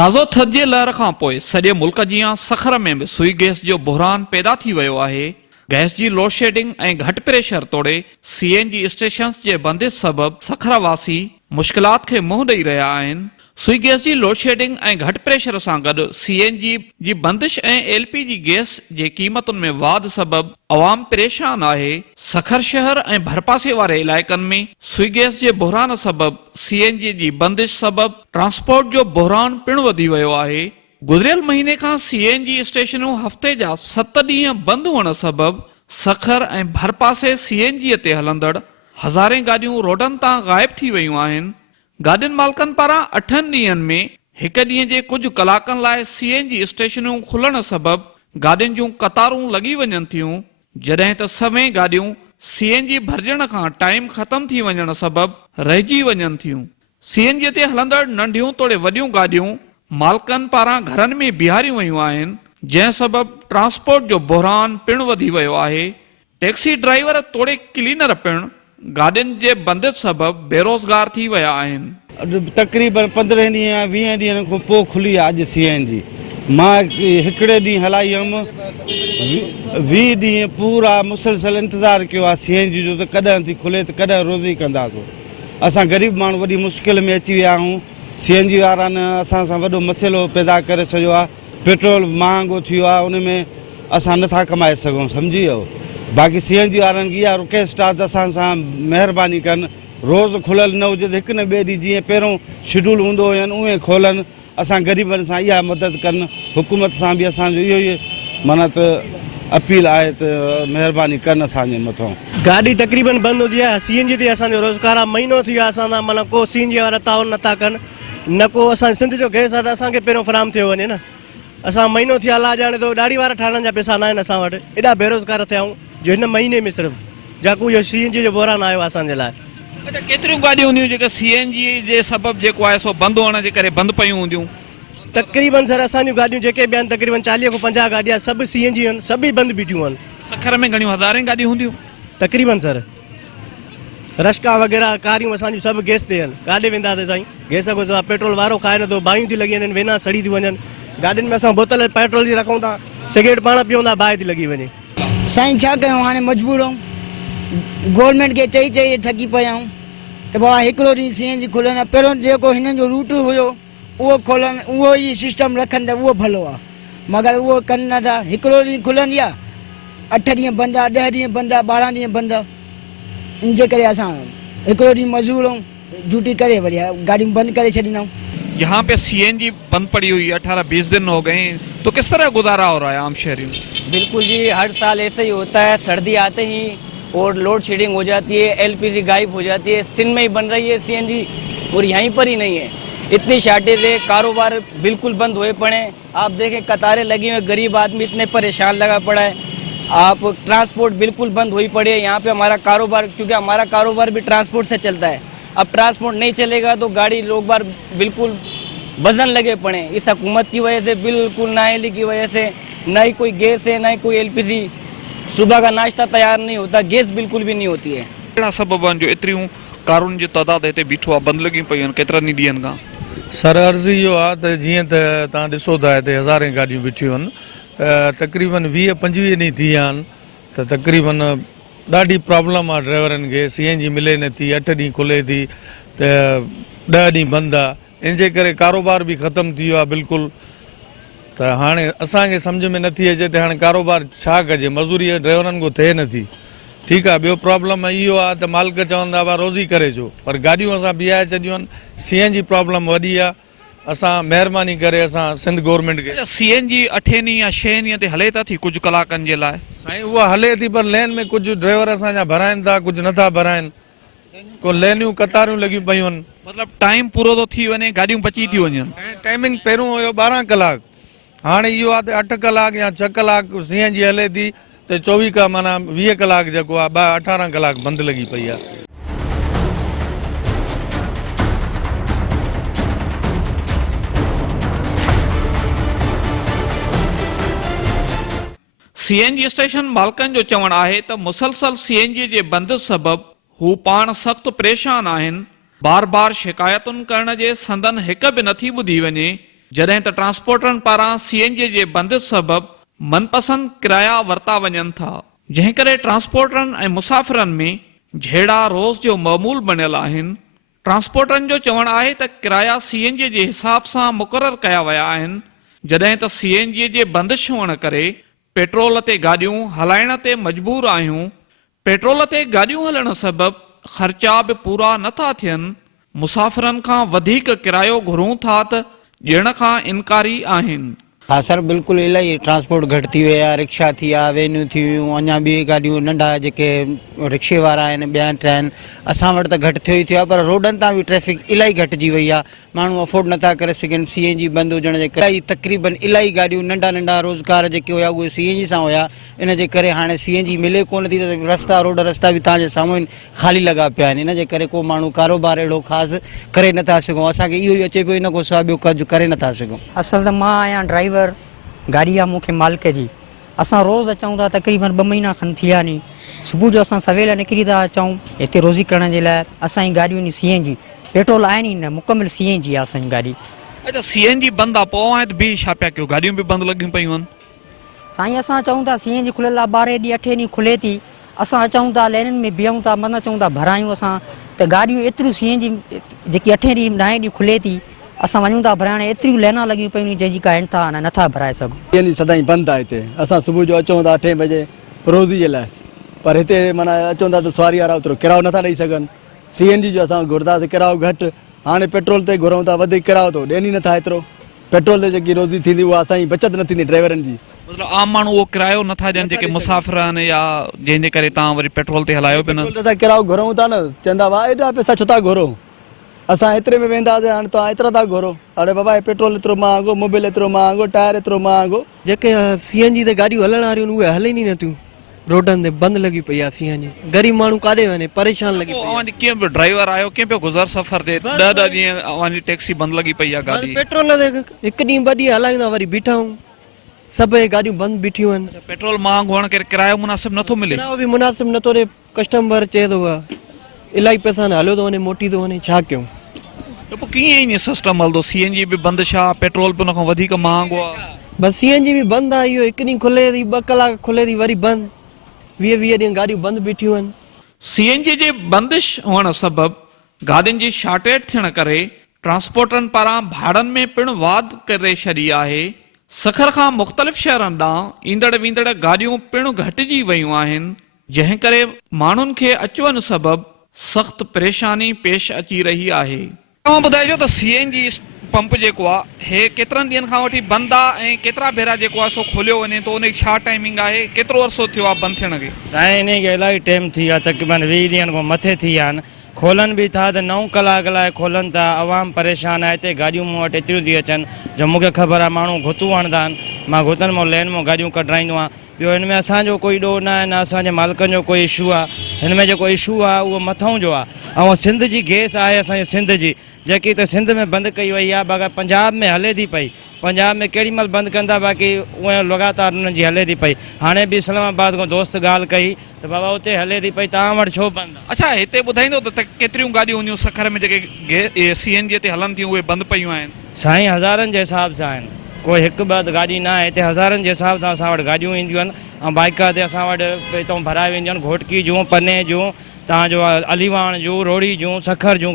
ताज़ो थधि जे लहर खां पोइ सॼे मुल्क जी सखर में बि सुई गैस जो बहिरान पैदा थी वियो आहे। गैस जी लोड शेडिंग ऐं घटि प्रेशर तोड़े CNG स्टेशन्स जे बंदिश सबबि सखरवासी मुश्किलात खे मुंहुं ॾेई रहिया आहिनि। सुई गैस जी लोड शेडिंग ऐं घटि प्रेशर सां गॾु CNG जी बंदिश ऐं LPG गैस जे क़ीमतुनि में वाध सबबि अवाम परेशान आहे। सखर शहर ऐं भरपासे वारे इलाइक़नि में सुई गैस जे बहिरान सबबि CNG जी बंदिश सबबि ट्रांसपोर्ट जो बहिरान पिणु वधी वियो आहे। गुज़िरियल महीने खां CNG स्टेशनूं हफ़्ते जा 7 ॾींहं बंदि हुअण सबबि सखर ऐं भरपासे CNG ते हलंदड़ हज़ारे गाॾियूं रोडनि तां ग़ाइब थी वयूं आहिनि। गाॾियुनि मालिकनि पारां 8 ॾींहनि में हिक ॾींहं जे कुझु कलाकनि लाइ CNG स्टेशनूं खुलण सबबि गाॾियुनि जूं कतारूं लॻी वञनि थियूं, जॾहिं त सभई गाॾियूं CNG भरिजण खां टाइम ख़तम थी वञण सबबि रहिजी वञनि थियूं। CNG ते हलंदड़ नंढियूं तोड़े वॾियूं गाॾियूं मालिकनि पारां घरनि में बीहारियूं वयूं आहिनि, जंहिं सबबि ट्रांसपोर्ट जो बहिरान पिणु वधी वियो आहे। टैक्सी ड्राइवर तोड़े क्लीनर पिणु गाॾियुनि जे बंदिश सबबि बेरोज़गार थी विया आहिनि। तक़रीबन 15 ॾींहं 20 ॾींहंनि खां पोइ खुली आहे अॼु CNG। मां हिकिड़े ॾींहुं हलाई हुअमि, 20 ॾींहं पूरा मुसलसल इंतज़ारु कयो आहे CNG जो त कॾहिं थी खुले त कॾहिं रोज़ी कंदासीं। असां ग़रीब माण्हू वॾी मुश्किल में अची विया आहियूं। CNG वारनि असां सां वॾो मसइलो पैदा करे छॾियो आहे। पेट्रोल महांगो थियो आहे, उन में असां नथा कमाए सघूं, सम्झी वियो। बाक़ी CNG वारनि की इहा रिक्वेस्ट आहे त असां सां महिरबानी कनि, रोज़ खुलियल न हुजे त हिकु न ॿिए ॾींहुं जीअं पहिरियों शेड्यूल हूंदो हुयनि उहे खोलनि। असां ग़रीबनि सां इहा मदद कनि। हुकूमत सां बि असांजो इहो ई माना त अपील आहे त महिरबानी कनि असांजे मथां। गाॾी तक़रीबन बंदि हूंदी आहे। CNG ते असांजो रोज़गार आहे। महीनो थी वियो आहे असां माना को CNG वारा ताउन नथा कनि, न को असां सिंध जो गैस आहे त असांखे पहिरियों फराहम थियो वञे न। असां महीनो थी अलाह ॼाणे थो ॾाढी वार ठाहिण जा पैसा न आहिनि असां वटि। एॾा बेरोज़गार थिया आहियूं जो हिन महीने में सिर्फ़ु जाकू इहो CNG जो बहिरान आयो आहे असांजे लाइ। अच्छा, केतिरियूं गाॾियूं हूंदियूं जेके CNG जे सबबि जेको आहे सो बंदि हुअण जे करे बंदि पयूं हूंदियूं? तक़रीबन सर असांजूं गाॾियूं जेके बि आहिनि तक़रीबन 40 खां 50 गाॾी आहे, सभु CNG आहिनि, सभई बंदि बीठियूं आहिनि। सखर में घणियूं हज़ारे गाॾियूं हूंदियूं? तक़रीबन सर रश्का वग़ैरह कारियूं असांजूं सभु गैस ते आहिनि। काॾे वेंदासीं साईं? गैस को सवाइ पेट्रोल वारो खाए नथो, बाहियूं थी लॻी वञनि, वेना सड़ी थी वञनि। गाॾियुनि में असां बोतल पेट्रोल जी रखूं था, सिगरेट पाण पीऊं था, बाहि थी लॻी वञे। साईं छा कयूं, हाणे मजबूर आहियूं। गवर्नमेंट खे चई चई थकी पिया आहियूं त बाबा हिकिड़ो ॾींहुं CNG खुलनि। पहिरियों जेको हिननि जो रूट हुयो उहो खोलनि, उहो ई सिस्टम रखनि त उहो भलो आहे, मगर उहो कनि नथा। हिकिड़ो ॾींहुं खुलंदी आहे, 8 ॾींहं बंदि आहे, 10 ॾींहं बंदि आहे, 12 ॾींहं बंदि आहे। इन जे करे असां हिकिड़ो ॾींहुं मजबूर आहियूं, ड्यूटी करे वरी गाड़ियूं बंदि करे छॾींदा आहियूं। यहाँ पे CNG बंद पड़ी हुई 18-20 दिन हो गए, तो किस तरह गुजारा हो रहा है आम शहरियों? बिल्कुल जी, हर साल ऐसे ही होता है। सर्दी आते ही और लोड शेडिंग हो जाती है, LPG गायब हो जाती है। सिंध में ही बन रही है CNG और यहीं पर ही नहीं है। इतनी शार्टेज है, कारोबार बिल्कुल बंद हुए पड़े। आप देखें कतारें लगी हुई, गरीब आदमी इतने परेशान लगा पड़ा है। आप ट्रांसपोर्ट बिल्कुल बंद हुई पड़ी है यहाँ पे। हमारा कारोबार, क्योंकि हमारा कारोबार भी ट्रांसपोर्ट से चलता है, अब ट्रांसपोर्ट नहीं चलेगा तो गाड़ी लोग बार बिल्कुल बजन लगे पड़े। इस हुकूमत की वजह से, बिल्कुल नाअहली की वजह से, ना ही कोई गैस है, ना ही कोई LPG। सुबह का नाश्ता तैयार नहीं होता, गैस बिल्कुल भी नहीं होती है। कहिड़ा सबब आहिनि जो एतिरियूं कारुनि जो तइदाद हिते बीठो आहे, बंदि लॻियूं पयूं आहिनि केतिरनि ई ॾींहंनि खां? सर अर्ज़ इहो आहे त जीअं त तव्हां ॾिसो था हिते हज़ारे गाॾियूं बीठियूं आहिनि, त तक़रीबन 20-25 ॾींहं थी विया आहिनि, त तक़रीबन ॾाढी प्रॉब्लम आहे ड्राइवरनि खे। CNG मिले नथी, 8 ॾींहं खुले थी त 10 ॾींहं बंदि आहे। इन जे करे कारोबार बि ख़तमु थी वियो आहे बिल्कुलु। त हाणे असांखे सम्झ में नथी अचे त हाणे कारोबार छा कजे, मज़ूरी ड्राइवरनि खां थिए नथी। ठीकु आहे, ॿियो प्रॉब्लम इहो आहे त मालिक चवंदा हुआ रोज़ी करे छो, पर गाॾियूं असां बीहाए छॾियूं आहिनि। CNG प्रॉब्लम वॾी आहे। असां महिरबानी करे असां सिंध गवर्नमेंट खे CNG 8 ॾींहं या 6 ॾींहं ते हले था थी कुझु कलाकनि जे लाइ? साईं उहा हले थी, पर लेन में कुझु ड्राइवर असांजा भराइनि था, कुझु नथा भराइनि। को लेनियूं कतारियूं लॻियूं पयूं आहिनि। मतिलबु टाइम पूरो थो थी वञे, गाॾियूं बची थियूं वञनि। टाइमिंग पहिरियों हुयो 12 कलाक, हाणे इहो आहे त 8 कलाक या 6 कलाक CNG हले थी, त 24 का माना 20 कलाक जेको आहे 18 कलाक बंदि लॻी पई आहे। CNG स्टेशन मालिकनि जो चवणु आहे त मुसलसल CNG जे बंदि सबबि हू पाण सख़्तु परेशान आहिनि। बार बार शिकायतुनि करण जे संदन हिक बि नथी ॿुधी वञे। जॾहिं त ट्रांसपोर्टरनि पारां CNG जे बंदि सबबि मनपसंद किराया वरिता वञनि था, जंहिं करे ट्रांसपोर्टरनि ऐं मुसाफ़िरनि में झेड़ा रोज़ जो मामूल बणियल आहिनि। ट्रांसपोर्टरनि जो चवणु आहे त किराया CNG जे हिसाब सां मुक़ररु कया विया आहिनि, जॾहिं त CNG जे बंदिश हुअण करे पेट्रोल ते गाॾियूं हलाइण ते मजबूर आहियूं। पेट्रोल ते गाॾियूं हलण सबबि ख़र्चा बि पूरा नथा थियनि। मुसाफ़िरनि खां वधीक किरायो घुरूं था त ॾियण खां इनकारी आहिनि। हाँ सर, बिल्कुलु इलाही ट्रांसपोर्ट घटि थी वियो आहे। रिक्शा थी विया, वेनूं थी वियूं, अञा ॿी गाॾियूं नंढा जेके रिक्शे वारा आहिनि, ॿिया आहिनि, असां वटि त घटि थियो ई थियो आहे, पर रोडनि तां बि ट्रैफिक इलाही घटिजी वई आहे। माण्हू अफोर्ड नथा करे सघनि CNG बंदि हुजण जे करे। तक़रीबन इलाही गाॾियूं नंढा नंढा रोज़गार जेके हुया उहे CNG सां हुया। इन जे करे हाणे CNG मिले कोन थी त रस्ता रस्ता बि तव्हांजे साम्हूं आहिनि, ख़ाली लॻा पिया आहिनि। इन जे करे को माण्हू कारोबार अहिड़ो ख़ासि करे नथा सघूं। असांखे इहो ई अचे पियो, इन खां सवाइ ॿियो कुझु करे नथा सघूं। असल त मां आहियां ड्राइवर, गाड़ी आहे मूंखे मालिक जी। असां रोज़ अचूं था, तक़रीबन 2 महीना खनि थी विया नी। सुबुह जो असां सवेल निकिरी था अचूं हिते रोज़ी करण जे लाइ। असांजी गाॾियूं CNG, पेट्रोल आहे नी न, मुकमिल CNG आहे असांजी गाॾी। अच्छा, CNG बंदि आहे, पोइ हाणे बि छा पिया कयो? गाॾियूं बि बंदि लॻियूं पियूं आहिनि। साईं असां चऊं था CNG खुलियल आहे, 12 ॾींहं 8 ॾींहं खुले थी। असां अचूं था लाइननि में बीहूं था, मना चऊं था भरायूं असां त गाॾियूं एतिरियूं CNG जेकी 8 ॾींहं 9 ॾींहं खुले थी, असां वञूं था भराइण, एतिरियूं लाइना लॻियूं पियूं जंहिंजी का आहिनि था नथा भराए सघूं। CNG सदाईं बंदि आहे हिते। असां सुबुह जो अचूं था 8 बजे रोज़ी जे लाइ, पर हिते माना अचूं था त सवारी वारा ओतिरो किरायो नथा ॾेई सघनि। CNG जो असां घुरंदासीं किरायो घटि, हाणे पेट्रोल ते घुरूं था वधीक किरायो थो ॾियनि ई नथा एतिरो। पेट्रोल ते जेकी रोज़ी थींदी उहा असांजी बचति न थींदी ड्राइवरनि जी। मतिलबु आम माण्हू उहो किरायो नथा ॾियनि जेके मुसाफ़िर आहिनि, या जंहिंजे करे तव्हां वरी पेट्रोल ते हलायो पिया न। पेट्रोल ते असां किरायो घुरूं था न, चवंदा हुआ एॾा पैसा छो था घुरो, असां एतिरे में वेंदासीं, हाणे तव्हां एतिरा था घुरो। अरे बाबा, पेट्रोल एतिरो महांगो, मोबिल एतिरो महांगो, टायर एतिरो महांगो। जेके CNG ते गाॾियूं हलण वारियूं आहिनि उहे हलनि ई नथियूं। रोडनि ते बंदि लॻी पई आहे CNG। ग़रीब माण्हू काॾे वञे, परेशान लॻी पई आहे। कीअं पियो ड्राइवर आयो, कीअं पियो गुज़र सफ़र ते? 10 ॾींहं अवांजी टैक्सी बंदि लॻी पई आहे गाॾी। पेट्रोल ते 1 ॾींहुं 2 ॾींहं हलायूं था, वरी बीठा आहियूं। सभु गाॾियूं बंदि बीठियूं आहिनि। पेट्रोल महांगो हुअण करे किरायो मुनासिब नथो मिले। किरायो बि मुनासिब नथो ॾे। कस्टमर चए थो इलाही पैसा न हलियो थो वञे, मोटी थो वञे, छा कयूं? त पोइ कीअं ईअं सिस्टम हलंदो? CNG बि बंदि छा, पेट्रोल बि उन खां वधीक महांगो आहे? बसि CNG बि बंदि आहे। इहो 1 ॾींहुं खुले थी, 2 कलाक खुले थी, वरी बंदि। 20 ॾींहं गाॾियूं बंदि बीठियूं आहिनि। CNG जे बंदिश हुअण सबबि गाॾियुनि जी शार्टेज थियण करे ट्रांसपोर्टरनि पारां भाड़नि में पिणु वाध करे छॾी आहे। सखर खां मुख़्तलिफ़ शहरनि ॾांहुं ईंदड़ वींदड़ गाॾियूं पिणु घटिजी वयूं आहिनि, जंहिं करे माण्हुनि खे अचवञ सबबि सख़्त परेशानी पेश अची रही आहे। तव्हां ॿुधाइजो त CNG पंप जेको आहे हे केतिरनि ॾींहंनि खां वठी बंदि आहे ऐं केतिरा भेरा जेको आहे सो खोलियो वञे थो? उनजी छा टाइमिंग आहे? केतिरो अरसो थियो आहे बंदि थियण खे? साईं इन खे इलाही टाइम थी वियो आहे, तक़रीबन 20 ॾींहंनि खां मथे थी विया आहिनि। खोलनि बि था त 9 कलाक लाइ खोलनि था। आवाम परेशान आहे। हिते गाॾियूं मूं वटि एतिरियूं थी अचनि जो मूंखे ख़बर आहे माण्हू घुतूं हणंदा आहिनि। मां घुतनि मां लेन मां गाॾियूं कढाईंदो आहियां। ॿियो हिन में असांजो कोई ॾोह न आहे, न असांजे मालिकनि जो कोई इशू आहे। हिन में जेको इशू आहे उहो मथां जो आहे। ऐं सिंध जी गैस आहे असांजे सिंध जी, जेकी त सिंध में बंदि कई वई आहे। बाक़ी पंजाब में हले थी पई। पंजाब में केॾी महिल बंदि कंदा, बाक़ी उहे लॻातार उन्हनि जी हले थी पई। हाणे बि इस्लामाबाद खां दोस्त ॻाल्हि कई त बाबा उते हले थी पई, तव्हां वटि छो बंदि आहे? अच्छा, हिते ॿुधाईंदो त केतिरियूं गाॾियूं हूंदियूं सखर में जेके CNG ते हलनि थियूं उहे बंदि पयूं आहिनि? साईं हज़ारनि जे हिसाब सां आहिनि। कोई 1-2 गाॾी न आहे। हिते हज़ारनि जे हिसाब सां असां वटि गाॾियूं ईंदियूं आहिनि ऐं बाइक ते असां वटि हितां भराए वेंदियूं आहिनि। घोटकी जूं, पने जूं, तव्हांजो अलीवाण जूं, रोड़ी जूं, सखर जूं